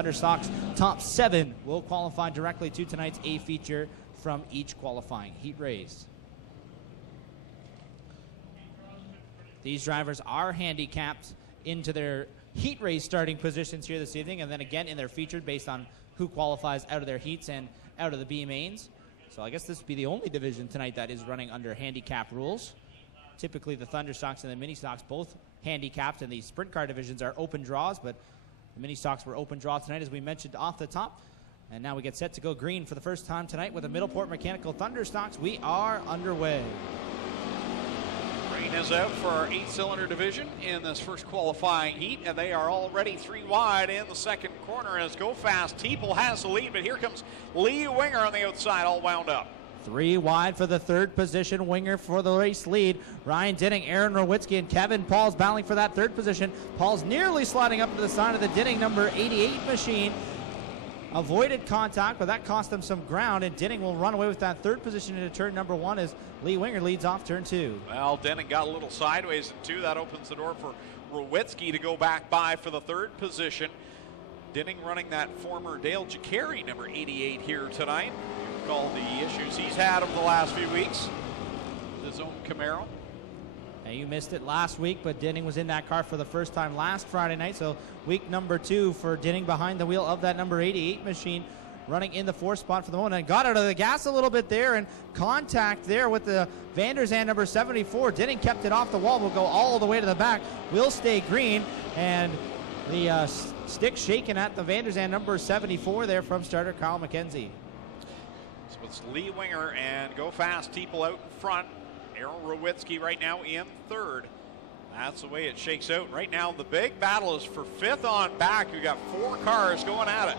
Thunderstock's top 7 will qualify directly to tonight's A feature from each qualifying heat race. These drivers are handicapped into their heat race starting positions here this evening, and then again in their featured based on who qualifies out of their heats and out of the B mains. So I guess this would be the only division tonight that is running under handicap rules. Typically the Thunderstocks and the Mini Stocks both handicapped, and the sprint car divisions are open draws, but the Mini Stocks were open draw tonight, as we mentioned off the top. And now we get set to go green for the first time tonight with the Middleport Mechanical Thunderstocks. We are underway. Green is out for our 8-cylinder division in this first qualifying heat, and they are already 3 wide in the second corner as Go Fast Teeple has the lead, but here comes Lee Winger on the outside, all wound up. 3 wide for the third position. Winger for the race lead. Ryan Dinning, Aaron Rowitzki, and Kevin Paul's battling for that third position. Paul's nearly sliding up to the side of the Dinning number 88 machine. Avoided contact, but that cost him some ground, and Dinning will run away with that third position into turn number 1 as Lee Winger leads off turn 2. Well, Dinning got a little sideways in 2. That opens the door for Rowitzki to go back by for the third position. Dinning running that former Dale Jacari number 88 here tonight. All the issues he's had over the last few weeks with his own Camaro. Now you missed it last week, but Dinning was in that car for the first time last Friday night, so week number 2 for Dinning behind the wheel of that number 88 machine, running in the 4th spot for the moment, and got out of the gas a little bit there, and contact there with the Van der Zand number 74. Dinning kept it off the wall, will go all the way to the back, will stay green, and the stick shaken at the Van der Zand number 74 there from starter Kyle McKenzie. So it's Lee Winger and Go Fast Teeple out in front. Aaron Rowitzki right now in third. That's the way it shakes out. Right now the big battle is for 5th on back. We've got 4 cars going at it.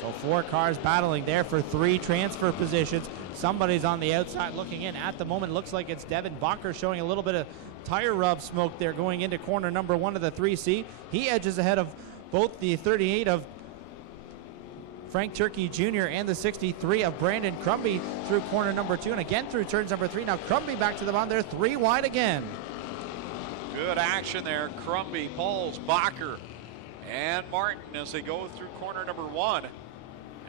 So 4 cars battling there for 3 transfer positions. Somebody's on the outside looking in. At the moment, looks like it's Devin Bacher showing a little bit of tire rub smoke there going into corner number 1 of the 3C. He edges ahead of both the 38 of Frank Turkey Jr. and the 63 of Brandon Crumby through corner number 2, and again through turns number 3. Now Crumby back to the bottom there, 3 wide again. Good action there. Crumby, Pauls, Bacher, and Martin as they go through corner number 1.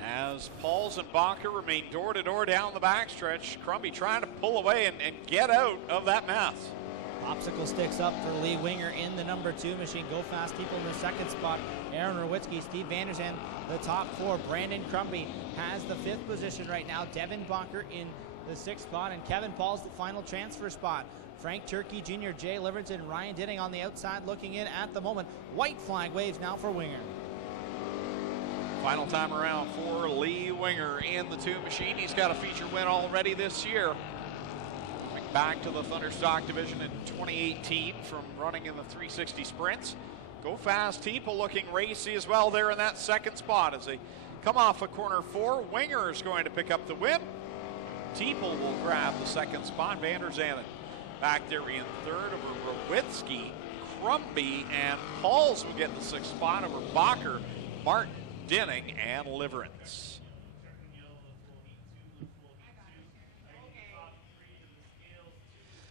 As Pauls and Bacher remain door to door down the backstretch, Crumby trying to pull away and get out of that mess. Popsicle sticks up for Lee Winger in the number 2 machine. Go Fast People in the 2nd spot. Aaron Rowitzki, Steve Van der Zand, the top 4. Brandon Crumby has the 5th position right now. Devin Bacher in the 6th spot, and Kevin Paul's the final transfer spot. Frank Turkey Jr., Jay Liverton, Ryan Dinning on the outside looking in at the moment. White flag waves now for Winger. Final time around for Lee Winger in the 2 machine. He's got a feature win already this year. Back to the Thunderstock division in 2018 from running in the 360 sprints. Go Fast Teeple looking racy as well there in that 2nd spot as they come off of corner 4. Winger is going to pick up the win. Teeple will grab the 2nd spot. Van der Zand back there in 3rd over Rowitzki, Crumby, and Pauls will get the 6th spot over Bacher, Martin, Dinning, and Liverance.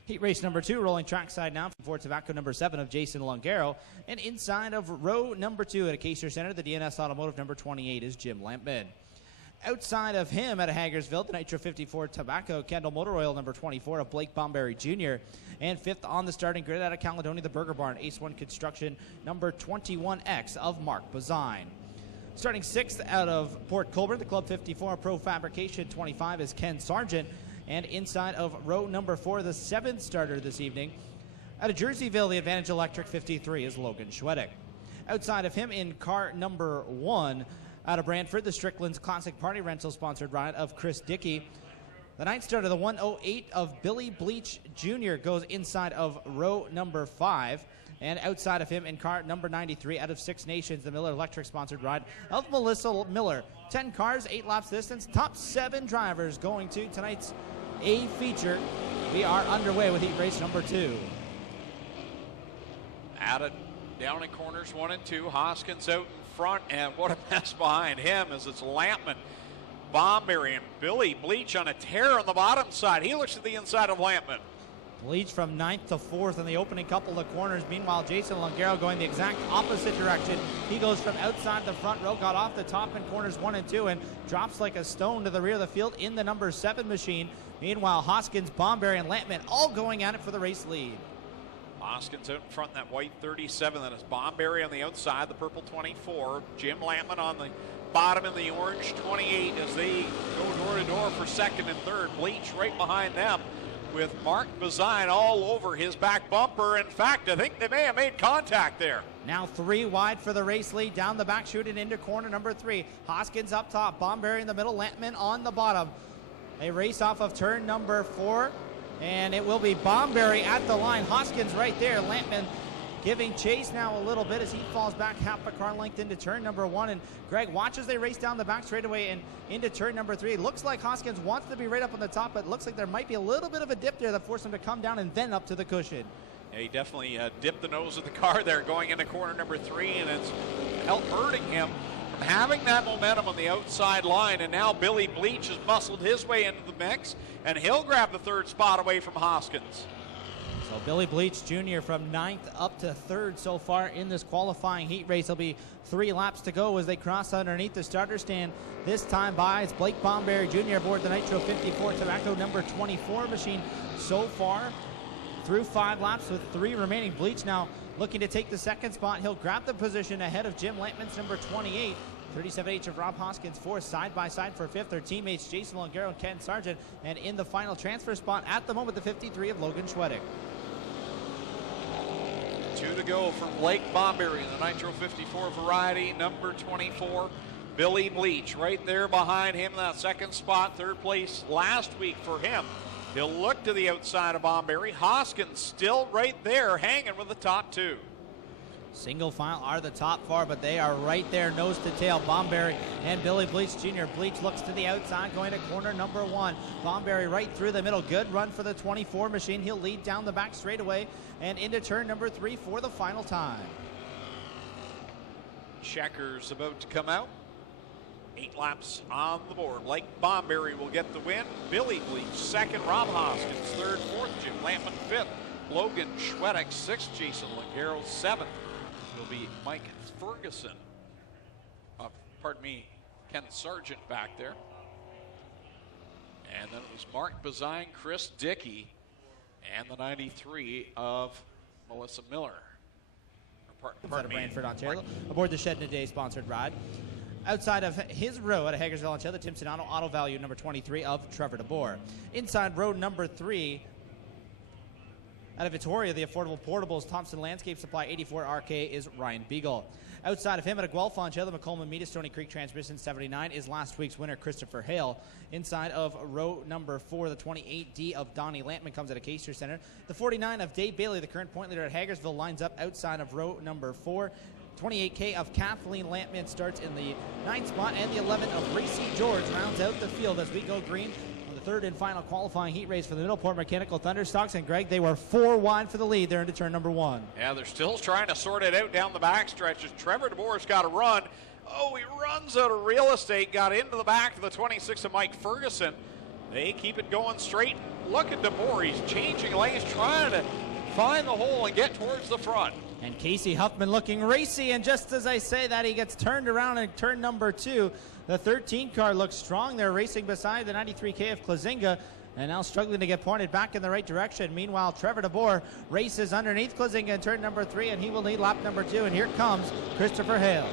Heat race number 2 rolling trackside now from Ford Tobacco number 7 of Jason Longaro. And inside of row number 2 at Acacia Center, the DNS Automotive number 28 is Jim Lampman. Outside of him at Hagersville, the Nitro 54 Tobacco Kendall Motor Oil number 24 of Blake Bomberry Jr. And 5th on the starting grid out of Caledonia, the Burger Barn Ace 1 Construction number 21X of Mark Bazine. Starting 6th out of Port Colborne, the Club 54 Pro Fabrication 25 is Ken Sargent. And inside of row number 4, the 7th starter this evening, out of Jerseyville, the Advantage Electric 53 is Logan Schwedick. Outside of him in car number 1, out of Brantford, the Strickland's Classic Party Rental sponsored ride of Chris Dickey. The 9th starter, the 108 of Billy Bleach Jr. goes inside of row number 5. And outside of him in car number 93, out of Six Nations, the Miller Electric sponsored ride of Melissa Miller. 10 cars, 8 laps distance, top 7 drivers going to tonight's A feature. We are underway with heat race number 2. At it down in corners 1 and 2. Hoskins out in front, and what a mess behind him as it's Lampman, Bomberry, and Billy Bleach on a tear on the bottom side. He looks at the inside of Lampman. Bleach from 9th to 4th in the opening couple of corners. Meanwhile, Jason Longaro going the exact opposite direction. He goes from outside the front row, got off the top in corners 1 and 2, and drops like a stone to the rear of the field in the number 7 machine. Meanwhile, Hoskins, Bomberry, and Lampman all going at it for the race lead. Hoskins out in front in that white 37. Then it's Bomberry on the outside, the purple 24. Jim Lampman on the bottom in the orange 28 as they go door to door for second and third. Bleach right behind them, with Mark Bazine all over his back bumper. In fact, I think they may have made contact there. Now 3 wide for the race lead, down the back chute and into corner number 3. Hoskins up top, Bomberry in the middle, Lampman on the bottom. They race off of turn number 4, and it will be Bomberry at the line. Hoskins right there, Lampman giving chase now a little bit as he falls back half a car length into turn number 1. And Greg, watch as they race down the back straightaway and into turn number 3. Looks like Hoskins wants to be right up on the top, but it looks like there might be a little bit of a dip there that forced him to come down and then up to the cushion. Yeah, he definitely dipped the nose of the car there going into corner number 3, and it's hurting him from having that momentum on the outside line. And now Billy Bleach has muscled his way into the mix, and he'll grab the 3rd spot away from Hoskins. So Billy Bleach Jr. from 9th up to 3rd so far in this qualifying heat race. There'll be 3 laps to go as they cross underneath the starter stand. This time by it's Blake Bomberry Jr. aboard the Nitro 54 Tobacco number 24 machine so far through 5 laps with 3 remaining. Bleach now looking to take the 2nd spot. He'll grab the position ahead of Jim Lampman's number 28. 37H of Rob Hoskins, 4th, side by side for 5th. Their teammates Jason Longaro and Ken Sargent. And in the final transfer spot at the moment, the 53 of Logan Schwedick. 2 to go from Blake Bomberry in the Nitro 54 variety, number 24. Billy Bleach right there behind him in that 2nd spot, 3rd place last week for him. He'll look to the outside of Bomberry. Hoskins still right there hanging with the top 2. Single file are the top 4, but they are right there nose to tail. Bomberry and Billy Bleach Jr. Bleach looks to the outside going to corner number 1. Bomberry right through the middle. Good run for the 24 machine. He'll lead down the back straightaway and into turn number 3 for the final time. Checkers about to come out. 8 laps on the board. Blake Bomberry will get the win. Billy Bleach 2nd. Rob Hoskins 3rd, 4th. Jim Lampman 5th. Logan Schwedick 6th. Jason Longaro 7th. Will be Mike Ferguson. Ken Sargent back there. And then it was Mark Bazine, Chris Dickey, and the 93 of Melissa Miller. Out of Brantford, Ontario. Aboard the Shed in a Day sponsored ride. Outside of his row at Hagersville, Ontario, the Tim Sedano auto value number 23 of Trevor DeBoer. Inside row number 3, out of Victoria, the affordable portables Thompson Landscape Supply 84 RK is Ryan Beagle. Outside of him at a Guelph, Ontario, the McColeman Media Stony Creek Transmission 79 is last week's winner, Christopher Hale. Inside of row number 4, the 28D of Donnie Lampman comes at a Caster Center. The 49 of Dave Bailey, the current point leader at Hagersville, lines up outside of row number 4. 28K of Kathleen Lampman starts in the 9th spot, and the 11 of Racy George rounds out the field as we go green on the 3rd and final qualifying heat race for the Middleport Mechanical Thunderstocks. And Greg, they were 4 wide for the lead there into turn number 1. Yeah, they're still trying to sort it out down the backstretch as Trevor DeBoer's got to run. Oh, he runs out of real estate, got into the back to the 26 of Mike Ferguson. They keep it going straight. Look at DeBoer, he's changing lanes, trying to find the hole and get towards the front. And Casey Huffman looking racy, and just as I say that, he gets turned around in turn number 2. The 13 car looks strong. They're racing beside the 93K of Klazinga, and now struggling to get pointed back in the right direction. Meanwhile, Trevor DeBoer races underneath Klazinga in turn number 3, and he will lead lap number 2. And here comes Christopher Hale.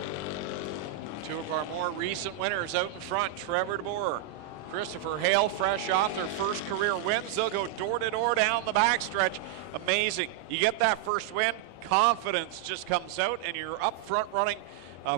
2 of our more recent winners out in front, Trevor DeBoer. Christopher Hale, fresh off their first career wins. They'll go door to door down the backstretch. Amazing. You get that first win, confidence just comes out, and you're up front running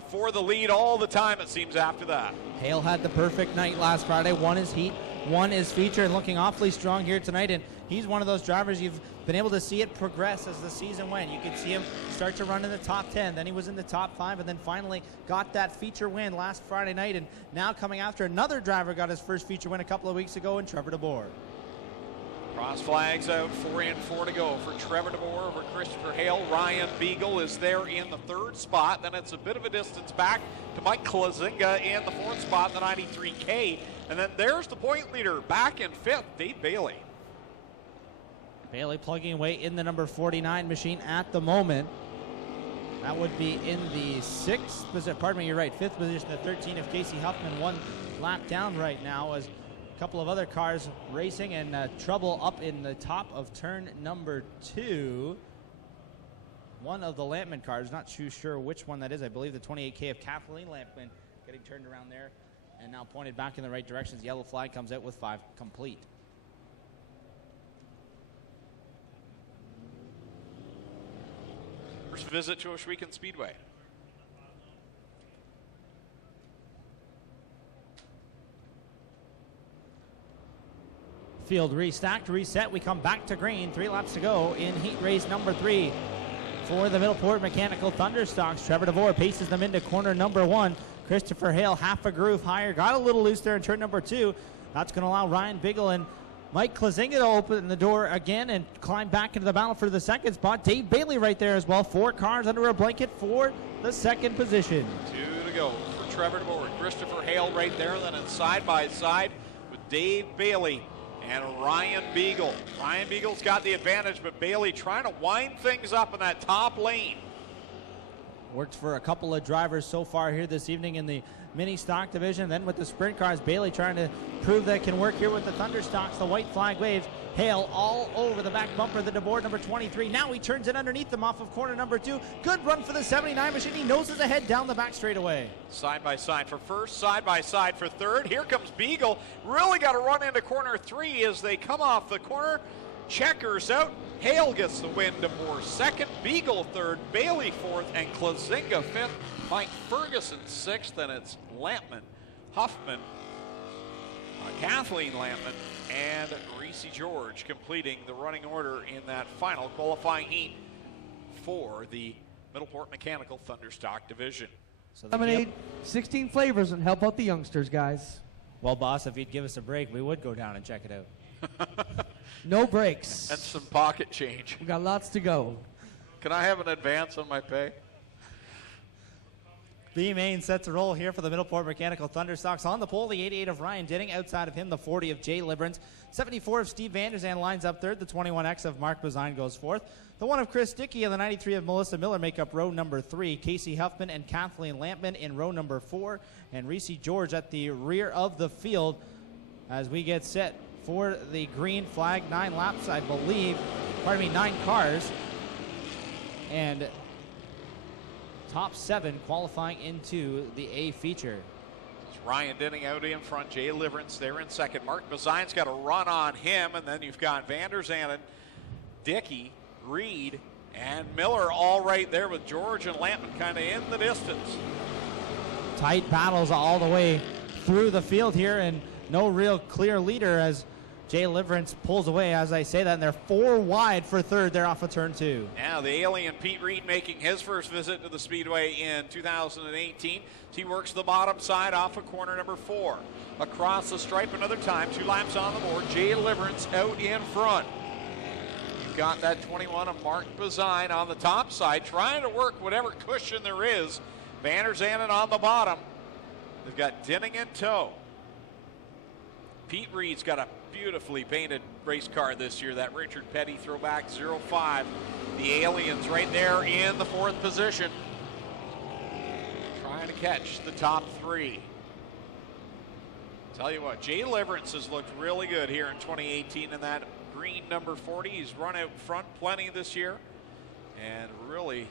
for the lead all the time, it seems, after that. Hale had the perfect night last Friday. Won his heat, won his feature, and looking awfully strong here tonight. And he's one of those drivers you've been able to see it progress as the season went. You could see him start to run in the top 10. Then he was in the top 5, and then finally got that feature win last Friday night. And now coming after another driver got his first feature win a couple of weeks ago in Trevor DeBoer. Cross flags out, 4 and 4 to go for Trevor DeBoer over Christopher Hale. Ryan Beagle is there in the 3rd spot. Then it's a bit of a distance back to Mike Klazinga in the 4th spot, the 93K. And then there's the point leader back in 5th, Dave Bailey. Bailey plugging away in the number 49 machine at the moment. That would be in the fifth position, the 13 of Casey Huffman, 1 lap down right now, as a couple of other cars racing, and trouble up in the top of turn number 2. One of the Lampman cars, not too sure which one that is. I believe the 28K of Kathleen Lampman getting turned around there and now pointed back in the right direction. The yellow flag comes out with 5 complete. First visit to Ohsweken Speedway. Field restacked, reset. We come back to green. 3 laps to go in heat race number 3 for the Middleport Mechanical Thunderstocks. Trevor DeVore paces them into corner number 1. Christopher Hale half a groove higher. Got a little loose there in turn number 2. That's going to allow Ryan Biggle and Mike Klazinga to open the door again and climb back into the battle for the second spot. Dave Bailey right there as well. 4 cars under a blanket for the second position. 2 to go for Trevor DeVore. Christopher Hale right there, then it's side by side with Dave Bailey and Ryan Beagle. Ryan Beagle's got the advantage, but Bailey trying to wind things up in that top lane. Worked for a couple of drivers so far here this evening in the mini stock division. Then with the sprint cars, Bailey trying to prove that it can work here with the Thunderstocks. The white flag waves. Hale all over the back bumper of the DeBoer number 23. Now he turns it underneath them off of corner number 2. Good run for the 79 machine. He noses ahead down the back straightaway. Side by side for first, side by side for third. Here comes Beagle. Really got to run into corner 3 as they come off the corner. Checkers out. Hale gets the win. DeBoer second, Beagle third, Bailey fourth, and Klazinga fifth. Mike Ferguson sixth, and it's Lampman, Huffman, Kathleen Lampman, and Reese George completing the running order in that final qualifying heat for the Middleport Mechanical Thunderstock division. So Lemonade, 16 flavors, and help out the youngsters, guys. Well, boss, if you'd give us a break, we would go down and check it out. No breaks. And some pocket change. We got lots to go. Can I have an advance on my pay? B-Main sets a roll here for the Middleport Mechanical Thunderstocks. On the pole, the 88 of Ryan Denning. Outside of him, the 40 of Jay Librance. 74 of Steve Vanderzand lines up third. The 21X of Mark Bazine goes fourth. The 1 of Chris Dickey and the 93 of Melissa Miller make up row number 3. Casey Huffman and Kathleen Lampman in row number 4. And Reese George at the rear of the field as we get set for the green flag. 9 laps, I believe. 9 cars. And top 7 qualifying into the A feature. It's Ryan Denning out in front. Jay Liverance there in second. Mark Bazine's got a run on him, and then you've got Vanderzand, Dickey, Reed, and Miller all right there with George and Lampman kind of in the distance. Tight battles all the way through the field here, and no real clear leader as Jay Liverance pulls away as I say that, and they're 4 wide for third there off of turn 2. Now the alien Pete Reed making his first visit to the Speedway in 2018. He works the bottom side off of corner number 4. Across the stripe another time, 2 laps on the board. Jay Liverance out in front. You've got that 21 of Mark Bazine on the top side, trying to work whatever cushion there is. Vanderzand on the bottom. They've got Denning in tow. Pete Reed's got a beautifully painted race car this year, that Richard Petty throwback 05. The aliens right there in the 4th position, trying to catch the top 3. Tell you what, Jay Liverance has looked really good here in 2018 in that green number 40. He's run out front plenty this year and really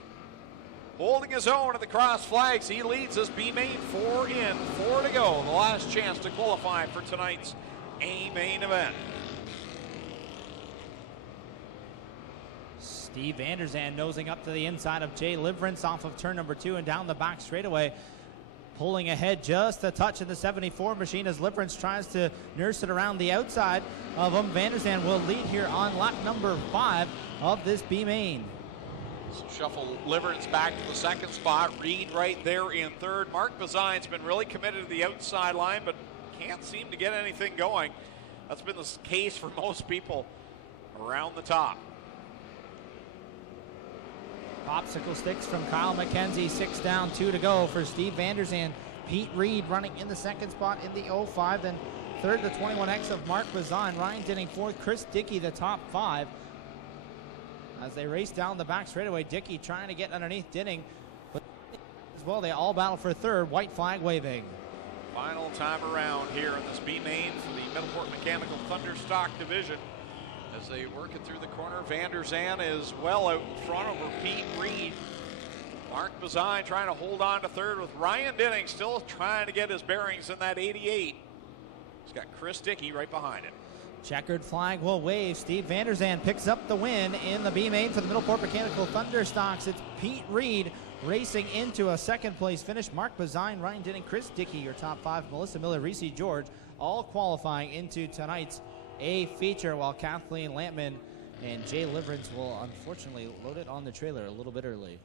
holding his own at the cross flags. He leads us B-Main 4 in, 4 to go. The last chance to qualify for tonight's A-Main event. Steve Vanderzand nosing up to the inside of Jay Liverance off of turn number 2 and down the back straightaway. Pulling ahead just a touch in the 74 machine as Liverance tries to nurse it around the outside of him. Vanderzand will lead here on lap number 5 of this B-Main. So shuffle Liverance back to the 2nd spot. Reed right there in 3rd. Mark Bazine's been really committed to the outside line, but can't seem to get anything going. That's been the case for most people around the top. Popsicle sticks from Kyle McKenzie. 6 down, 2 to go for Steve Vanderzand. Pete Reed running in the 2nd spot in the 05. Then 3rd, the 21X of Mark Bazine. Ryan Denning 4th. Chris Dickey, the top 5. as they race down the back straightaway. Dickey trying to get underneath Dinning, but as well they all battle for third. White flag waving. Final time around here in this B main for the Middleport Mechanical Thunderstock division. As they work it through the corner, Van der Zan is well out in front over Pete Reed. Mark Bazine trying to hold on to third with Ryan Dinning still trying to get his bearings in that 88. He's got Chris Dickey right behind him. Checkered flag will wave. Steve Van der Zan picks up the win in the B main for the Middleport Mechanical Thunderstocks. It's Pete Reed racing into a second place finish. Mark Bazine, Ryan Dinning, Chris Dickey, your top five. Melissa Miller, Reese George, all qualifying into tonight's A feature, while Kathleen Lampman and Jay Liverance will unfortunately load it on the trailer a little bit early.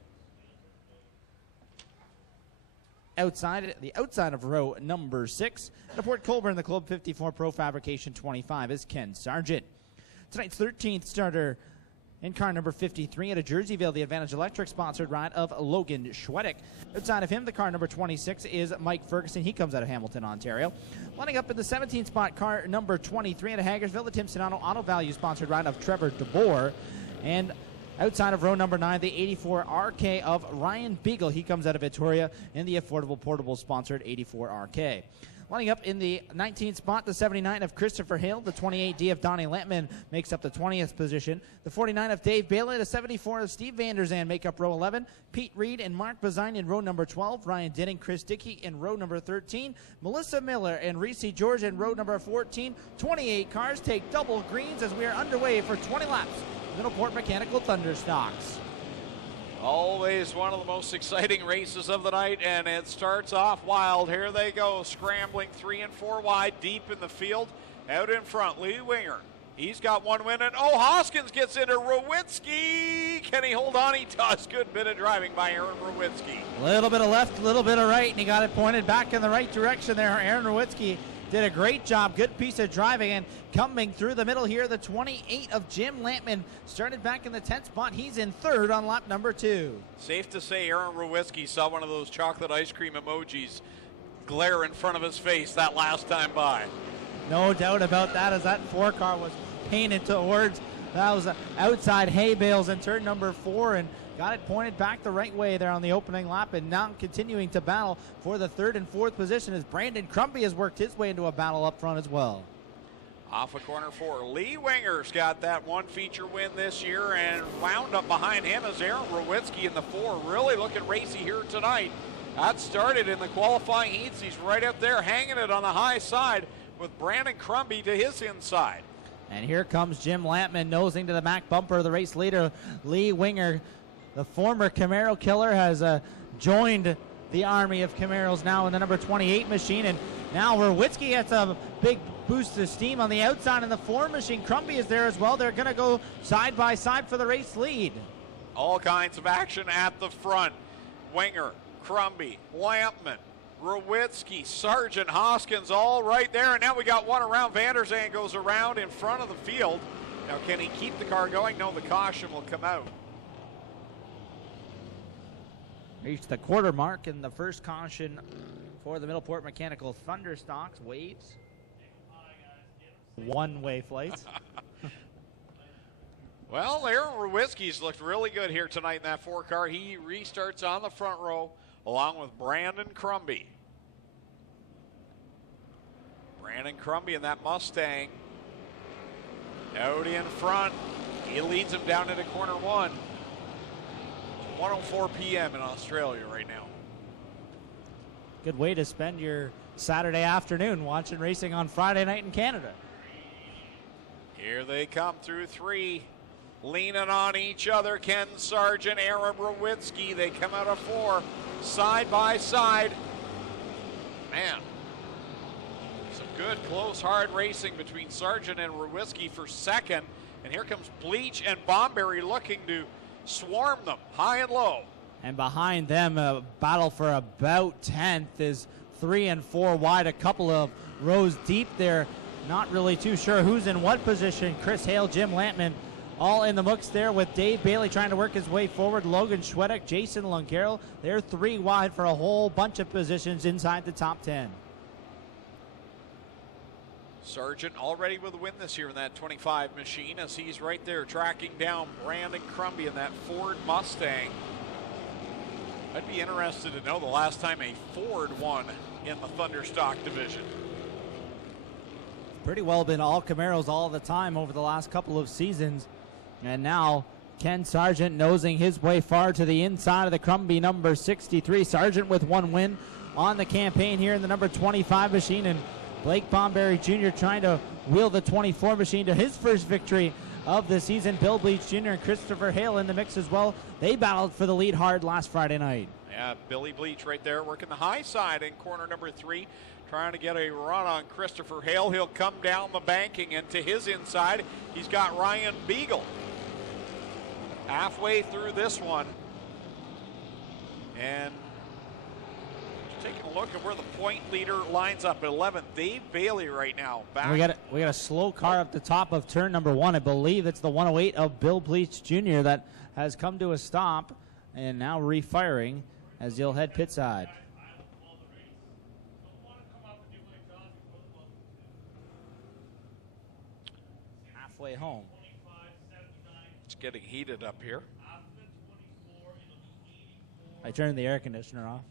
The outside of row number 6, the Port Colborne, the Club 54 Pro Fabrication 25 is Ken Sargent. Tonight's 13th starter in car number 53 at a Jerseyville, the Advantage Electric sponsored ride of Logan Schwedick. Outside of him, the car number 26 is Mike Ferguson. He comes out of Hamilton, Ontario. Lining up in the 17th spot, car number 23 at a Hagersville, the Tim Sedano Auto Value sponsored ride of Trevor DeBoer. And outside of row number 9, the 84 RK of Ryan Beagle. He comes out of Victoria in the Affordable Portable sponsored 84 RK. Lining up in the 19th spot, the 79 of Christopher Hale. The 28D of Donnie Lampman makes up the 20th position. The 49 of Dave Bailey. The 74 of Steve Van der Zan make up row 11. Pete Reed and Mark Bazine in row number 12. Ryan Dinning, Chris Dickey in row number 13. Melissa Miller and Reese George in row number 14. 28 cars take double greens as we are underway for 20 laps. Middleport Mechanical Thunderstocks. Always one of the most exciting races of the night, and it starts off wild. Here they go, scrambling 3 and 4 wide, deep in the field. Out in front, Lee Winger. He's got one win, and Hoskins gets into Rowitsky. Can he hold on? He does. Good bit of driving by Aaron Rowitsky. A little bit of left, a little bit of right, and he got it pointed back in the right direction there. Aaron Rowitsky did a great job, good piece of driving, and coming through the middle here, the 28 of Jim Lampman started back in the 10th spot. He's in third on lap number 2. Safe to say Aaron Rowitsky saw one of those chocolate ice cream emojis glare in front of his face that last time by. No doubt about that, as that 4 car was painted towards those outside hay bales in turn number 4, and got it pointed back the right way there on the opening lap, and now continuing to battle for the 3rd and 4th position as Brandon Crumbie has worked his way into a battle up front as well. Off of corner 4, Lee Winger's got that one feature win this year, and wound up behind him is Aaron Rowitsky in the 4. Really looking racy here tonight. That started in the qualifying heats. He's right up there hanging it on the high side with Brandon Crumbie to his inside. And here comes Jim Lampman nosing to the back bumper. The race leader, Lee Winger, the former Camaro killer, has joined the army of Camaros now in the number 28 machine. And now Rowitsky gets a big boost of steam on the outside in the 4 machine. Crumbie is there as well. They're going to go side by side for the race lead. All kinds of action at the front. Winger, Crumbie, Lampman, Rowitsky, Sargent, Hoskins, all right there. And now we got one around. Van der Zan goes around in front of the field. Now, can he keep the car going? No, the caution will come out. Reached the quarter mark, and the first caution for the Middleport Mechanical Thunderstocks waves. One-way flights. Well, Aaron Rowitsky's looked really good here tonight in that 4 car. He restarts on the front row along with Brandon Crumbie. Brandon Crumbie in that Mustang. Out in front. He leads him down into corner 1. 1:04 p.m. in Australia right now. Good way to spend your Saturday afternoon watching racing on Friday night in Canada. Here they come through 3, leaning on each other. Ken Sargent, Aaron Rowitsky. They come out of 4, side by side. Man, some good, close, hard racing between Sargent and Rowitsky for second. And here comes Bleach and Bomberry looking to swarm them high and low. And behind them, a battle for about 10th is 3 and 4 wide, a couple of rows deep there. Not really too sure who's in what position. Chris Hale, Jim Lampman, all in the mix there with Dave Bailey trying to work his way forward. Logan Schwedick, Jason Lungaro, they're 3 wide for a whole bunch of positions inside the top 10. Sargent already with a win this year in that 25 machine, as he's right there tracking down Brandon Crumby in that Ford Mustang. I'd be interested to know the last time a Ford won in the Thunderstock division. Pretty well been all Camaros all the time over the last couple of seasons. And now Ken Sargent nosing his way far to the inside of the Crumby number 63. Sargent with one win on the campaign here in the number 25 machine, and Blake Bomberry Jr. trying to wheel the 24 machine to his first victory of the season. Bill Bleach Jr. and Christopher Hale in the mix as well. They battled for the lead hard last Friday night. Yeah, Billy Bleach right there working the high side in corner number 3, trying to get a run on Christopher Hale. He'll come down the banking, and to his inside, he's got Ryan Beagle. Halfway through this one, and taking a look at where the point leader lines up at 11. Dave Bailey right now back. We got a slow car up the top of turn number 1. I believe it's the 108 of Bill Bleach Jr. that has come to a stop and now refiring as he'll head pit side. Halfway home. It's getting heated up here. I turned the air conditioner off.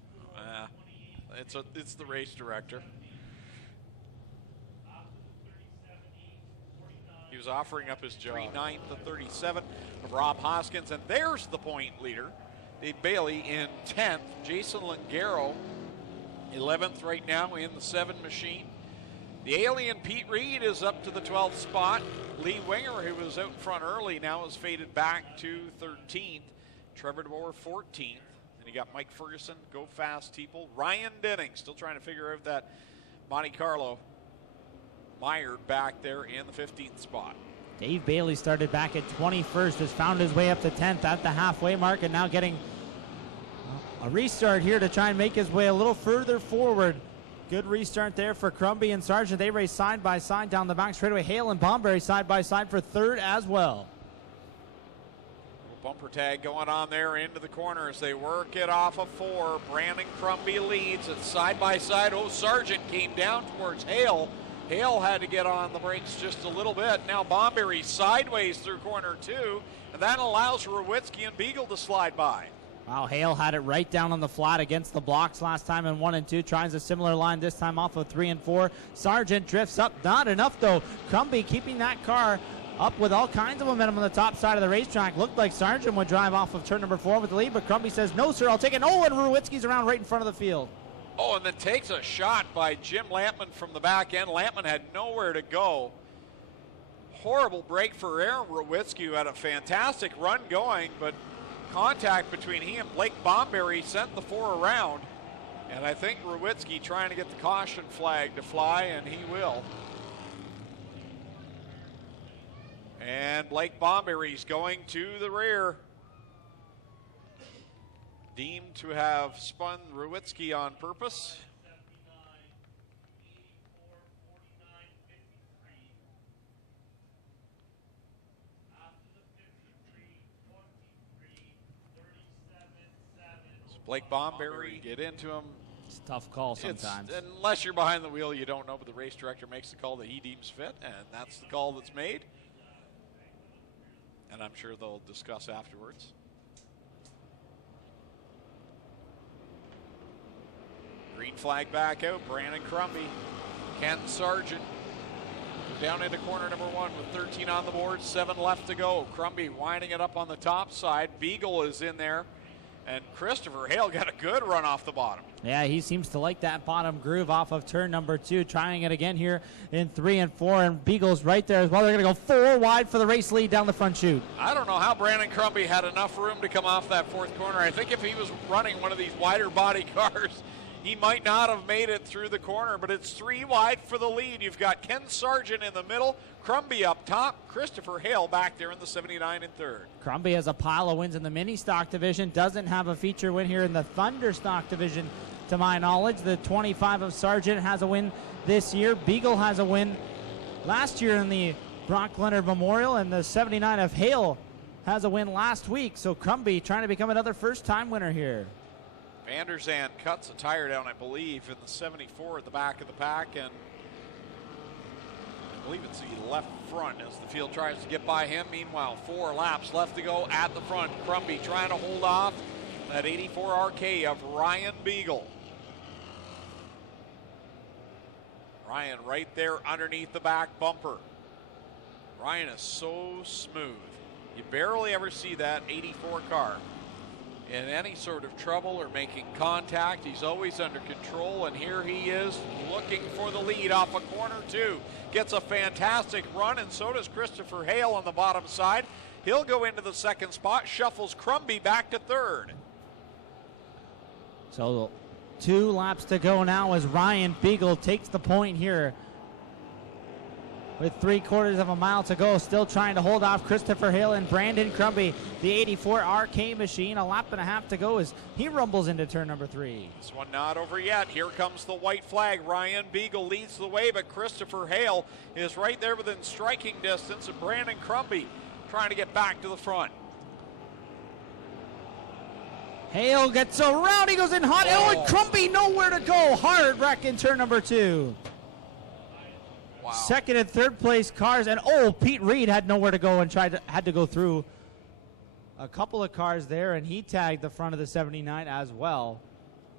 It's the race director. He was offering up his job. 39th to 37 of Rob Hoskins, and there's the point leader, Dave Bailey, in 10th. Jason Langaro, 11th right now in the 7 machine. The alien Pete Reed is up to the 12th spot. Lee Winger, who was out in front early, now has faded back to 13th. Trevor DeBoer, 14th. And you got Mike Ferguson, Go Fast Teeple. Ryan Denning still trying to figure out that Monte Carlo. Mired back there in the 15th spot. Dave Bailey started back at 21st, has found his way up to 10th at the halfway mark, and now getting a restart here to try and make his way a little further forward. Good restart there for Crumby and Sargent. They race side by side down the back straightaway. Hale and Bomberry side by side for third as well. Bumper tag going on there into the corner as they work it off of 4. Brandon Crumby leads. It's side by side. Oh, Sargent came down towards Hale. Hale had to get on the brakes just a little bit. Now Bomberry sideways through corner 2, and that allows Rowitsky and Beagle to slide by. Wow, Hale had it right down on the flat against the blocks last time in 1 and 2. Tries a similar line this time off of 3 and 4. Sargent drifts up. Not enough, though. Crumby keeping that car up with all kinds of momentum on the top side of the racetrack. Looked like Sargent would drive off of turn number 4 with the lead, but Crumby says, no, sir, I'll take it. Oh, and Rowitsky's around right in front of the field. Oh, and then takes a shot by Jim Lampman from the back end. Lampman had nowhere to go. Horrible break for Aaron Rowitsky, who had a fantastic run going, but contact between he and Blake Bomberry sent the 4 around. And I think Rowitsky trying to get the caution flag to fly, and he will. And Blake Bomberry's going to the rear. Deemed to have spun Rowitsky on purpose. So Blake Bomberry, get into him. It's a tough call sometimes. Unless you're behind the wheel, you don't know, but the race director makes the call that he deems fit, and that's the call that's made. And I'm sure they'll discuss afterwards. Green flag back out. Brandon Crumby, Ken Sargent down into corner number 1 with 13 on the board, 7 left to go. Crumby winding it up on the top side. Beagle is in there, and Christopher Hale got a good run off the bottom. Yeah, he seems to like that bottom groove off of turn number 2. Trying it again here in 3 and 4, and Beagle's right there as well. They're going to go 4 wide for the race lead down the front chute. I don't know how Brandon Crumby had enough room to come off that 4th corner. I think if he was running one of these wider body cars, he might not have made it through the corner, but it's 3 wide for the lead. You've got Ken Sargent in the middle, Crumby up top, Christopher Hale back there in the 79 and 3rd. Crumby has a pile of wins in the mini stock division, doesn't have a feature win here in the Thunderstock division to my knowledge. The 25 of Sargent has a win this year. Beagle has a win last year in the Brock Leonard Memorial, and the 79 of Hale has a win last week. So Crumby trying to become another first-time winner here. Van der Zand cuts a tire down, I believe, in the 74 at the back of the pack, and I believe it's the left front as the field tries to get by him. Meanwhile, 4 laps left to go at the front. Crumby trying to hold off that 84 RK of Ryan Beagle. Ryan right there underneath the back bumper. Ryan is so smooth. You barely ever see that 84 car in any sort of trouble or making contact. He's always under control, and here he is looking for the lead off of corner 2. Gets a fantastic run, and so does Christopher Hale on the bottom side. He'll go into the second spot, shuffles Crumby back to third. So 2 laps to go now as Ryan Beagle takes the point here. With 3/4 of a mile to go, still trying to hold off Christopher Hale and Brandon Crumby, the 84 RK machine. A lap and a half to go as he rumbles into turn number 3. This one not over yet. Here comes the white flag. Ryan Beagle leads the way, but Christopher Hale is right there within striking distance of Brandon Crumby, trying to get back to the front. Hale gets around, he goes in hot, and Crumby nowhere to go. Hard wreck in turn number 2. Wow. Second and third place cars, and Pete Reed had nowhere to go and had to go through a couple of cars there, and he tagged the front of the 79 as well.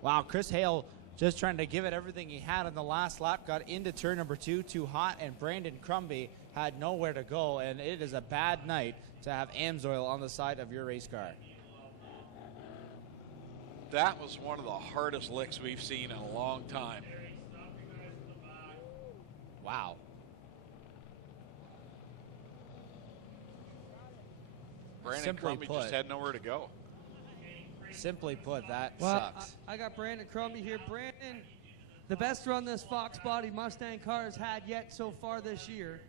Wow, Chris Hale just trying to give it everything he had on the last lap, got into turn number 2 too hot, and Brandon Crumby had nowhere to go, and it is a bad night to have Amsoil on the side of your race car. That was one of the hardest licks we've seen in a long time. Wow. Brandon Crumby just had nowhere to go. Simply put, that Well, sucks. I got Brandon Crumby here. Brandon, the best run this Fox Body Mustang car has had yet so far this year.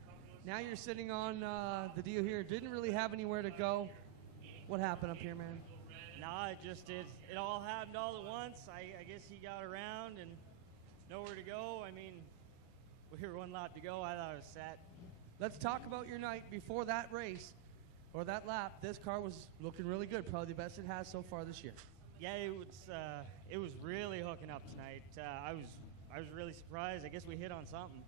Now you're sitting on the deal here. Didn't really have anywhere to go. What happened up here, man? Nah, it all happened all at once. I guess he got around and nowhere to go. I mean, we were 1 lap to go. I thought I was set. Let's talk about your night before that race or that lap. This car was looking really good, probably the best it has so far this year. Yeah, it was really hooking up tonight. I was really surprised. I guess we hit on something.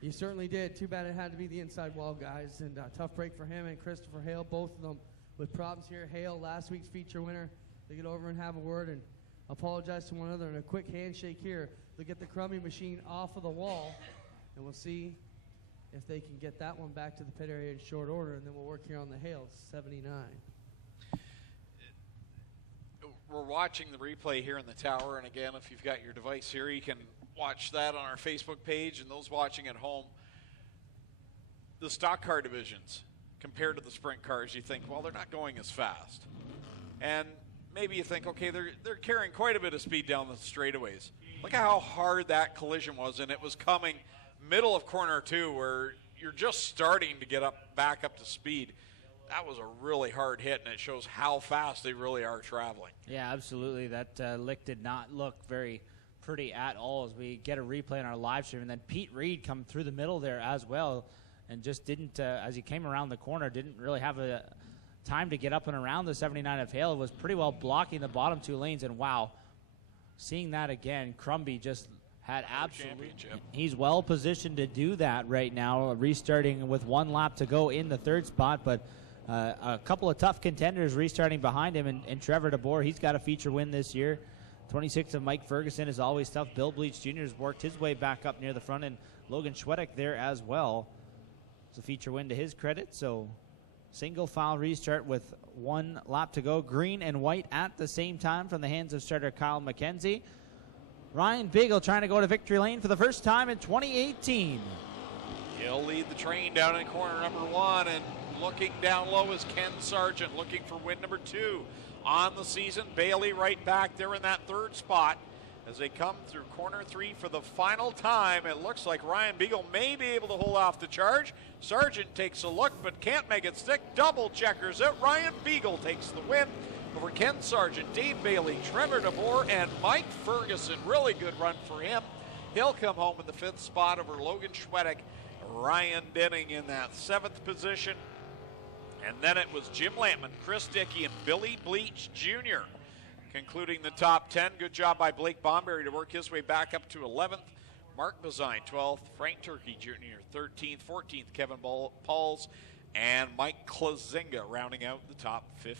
You certainly did. Too bad it had to be the inside wall guys, and tough break for him and Christopher Hale, both of them with problems here. Hale, last week's feature winner, they get over and have a word and apologize to one another, and a quick handshake here. They'll get the Crumby machine off of the wall, and we'll see if they can get that one back to the pit area in short order, and then we'll work here on the Hale 79. We're watching the replay here in the tower, and again, if you've got your device here, you can watch that on our Facebook page, and those watching at home. The stock car divisions, compared to the sprint cars, you think, well, they're not going as fast. And maybe you think, okay, they're carrying quite a bit of speed down the straightaways. Look at how hard that collision was, and it was coming middle of corner 2 where you're just starting to get back up to speed. That was a really hard hit, and it shows how fast they really are traveling. Yeah, absolutely. That lick did not look very pretty at all as we get a replay on our live stream. And then Pete Reed come through the middle there as well, and just didn't, as he came around the corner, didn't really have a time to get up and around the 79 of Hale. It was pretty well blocking the bottom 2 lanes, and wow, seeing that again, Crumby just had absolutely, he's well positioned to do that right now, restarting with 1 lap to go in the 3rd spot, but a couple of tough contenders restarting behind him, and Trevor DeBoer, he's got a feature win this year. 26 of Mike Ferguson is always tough. Bill Bleach Jr. has worked his way back up near the front, and Logan Schwedek there as well. It's a feature win to his credit, so single file restart with 1 lap to go. Green and white at the same time from the hands of starter Kyle McKenzie. Ryan Beagle trying to go to victory lane for the first time in 2018. He'll lead the train down in corner number 1, and looking down low is Ken Sargent, looking for win number 2 on the season. Bailey right back there in that 3rd spot. As they come through corner 3 for the final time, it looks like Ryan Beagle may be able to hold off the charge. Sargent takes a look but can't make it stick. Double checkers out. Ryan Beagle takes the win over Ken Sargent, Dave Bailey, Trevor DeBoer, and Mike Ferguson. Really good run for him. He'll come home in the 5th spot over Logan Schwedek. Ryan Denning in that 7th position. And then it was Jim Lampman, Chris Dickey, and Billy Bleach Jr. concluding the top 10. Good job by Blake Bomberry to work his way back up to 11th. Mark Bazine, 12th. Frank Turkey Jr., 13th. 14th, Kevin Pauls. And Mike Klazinga rounding out the top 15.